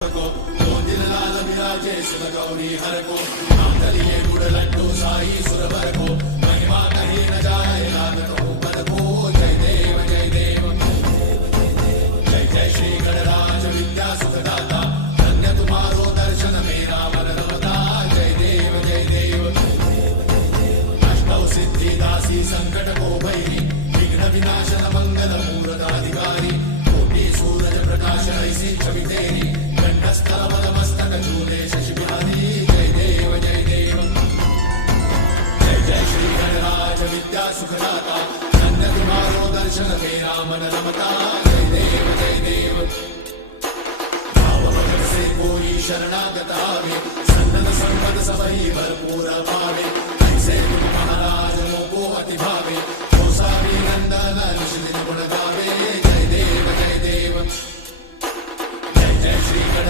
को दो दिल लाल विराजे शिव गौरी हर को नाम गुड़ लड्डू साई सुरवर को महिमा कहीं न जाए लागत हो पद को जय देव जय देव जय जय श्री गणराज विद्या सुखदाता धन्य तुम्हारो दर्शन मेरा मन रमता जय देव जय देव अष्टौ सिद्धि दासी संकट को भैरी विघ्न विनाशन मंगल मूर्त अधिकारी कोटि सूरज प्रकाश ऐसी छवि तेरी मस्तक झूले शशि बिहारी जय देव जय देव जय जय श्री गणराज विद्या सुखदाता धन्य तुम्हारो दर्शन मेरा मन रमता जय देव जय देव भाव भगत से कोई शरणागत आवे सन्नत संपद सबही भरपूर पावे